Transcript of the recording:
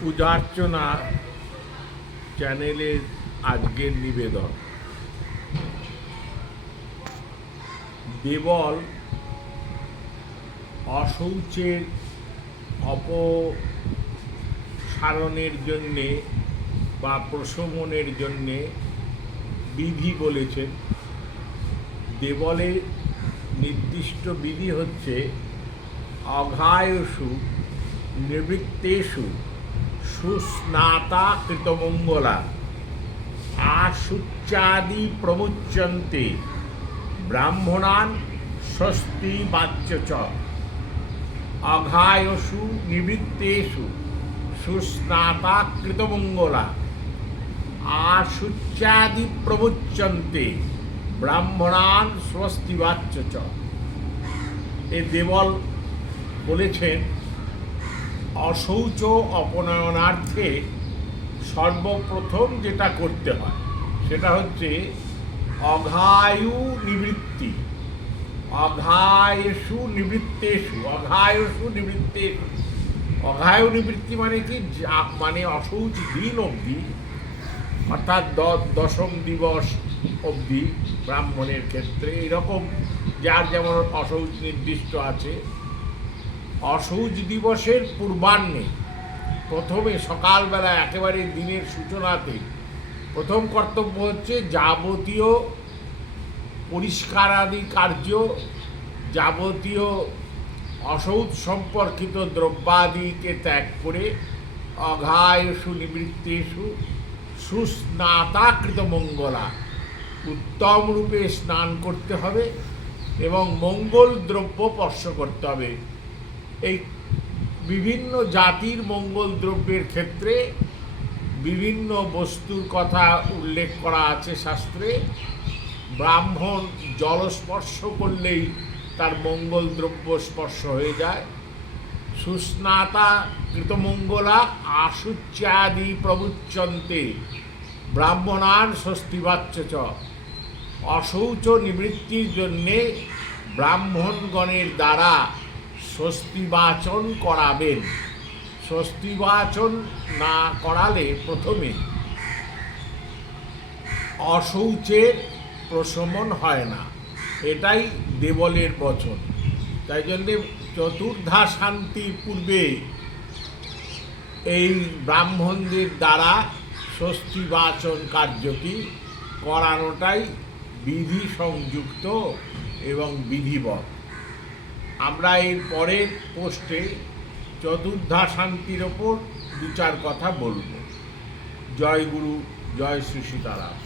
পূজার্চনা চ্যানেলের আজকের নিবেদন। দেবল অশৌচের অপসারণের জন্যে বা প্রশমনের জন্যে বিধি বলেছেন। দেবলের নির্দিষ্ট বিধি হচ্ছে অঘায়সু নিবৃত্তেষু সুস্নাতা কৃতমঙ্গলা আশুচ্যাদি প্রমুচ্যন্তে ব্রাহ্মণান স্বস্তি বাচ্য চ। অঘায়সু নিবৃত্তেষু সুস্নাতা কৃতমঙ্গলা আশুচ্যাদি প্রমুচ্যন্তে ব্রাহ্মণান স্বস্তি বাচ্য চ। এ দেবল বলেছেন অশৌচ অপনয়নার্থে সর্বপ্রথম যেটা করতে হয় সেটা হচ্ছে অঘায়ু নিবৃত্তি। অঘায়সু নিবৃত্তেষু, অঘায়সু নিবৃত্তেষু। অঘায়ু নিবৃত্তি মানে কি? মানে অশৌচ দিন অবধি, অর্থাৎ দশম দিবস অবধি ব্রাহ্মণের ক্ষেত্রে এরকম যার যেমন অশৌচ নির্দিষ্ট আছে। অশৌচ দিবসের পূর্বাহ্নে প্রথমে সকালবেলা একেবারে দিনের সূচনাতে প্রথম কর্তব্য হচ্ছে যাবতীয় পরিষ্কারাদি কার্য, যাবতীয় অশৌচ সম্পর্কিত দ্রব্যাদিকে ত্যাগ করে অঘায়সু নিবৃত্তেষু সুস্নাতাকৃত মঙ্গলা, উত্তম রূপে স্নান করতে হবে এবং মঙ্গল দ্রব্য স্পর্শ করতে হবে। এই বিভিন্ন জাতির মঙ্গল দ্রব্যের ক্ষেত্রে বিভিন্ন বস্তুর কথা উল্লেখ করা আছে শাস্ত্রে। ব্রাহ্মণ জলস্পর্শ করলেই তার মঙ্গল দ্রব্য স্পর্শ হয়ে যায়। সুস্নাতা কৃতমঙ্গলা আশুচ্যাদি প্রমুচ্যন্তে ব্রাহ্মণান স্বস্তিবাচ্য চ। অশৌচ নিবৃত্তির জন্যে ব্রাহ্মণগণের দ্বারা স্বস্তিবাচন করাবেন। স্বস্তিবাচন না করালে প্রথমে অশৌচের প্রশমন হয় না, এটাই দেবলের বচন। তাই জন্যে চতুর্ধা শান্তির পূর্বে এই ব্রাহ্মণদের দ্বারা স্বস্তিবাচন কার্যটি করানোটাই বিধি সংযুক্ত এবং বিধিবৎ। আমরা এর পরের পোস্টে চতুর্ধা শান্তির ওপর দু চার কথা বলব। জয় গুরু, জয় শ্রী সীতারাম।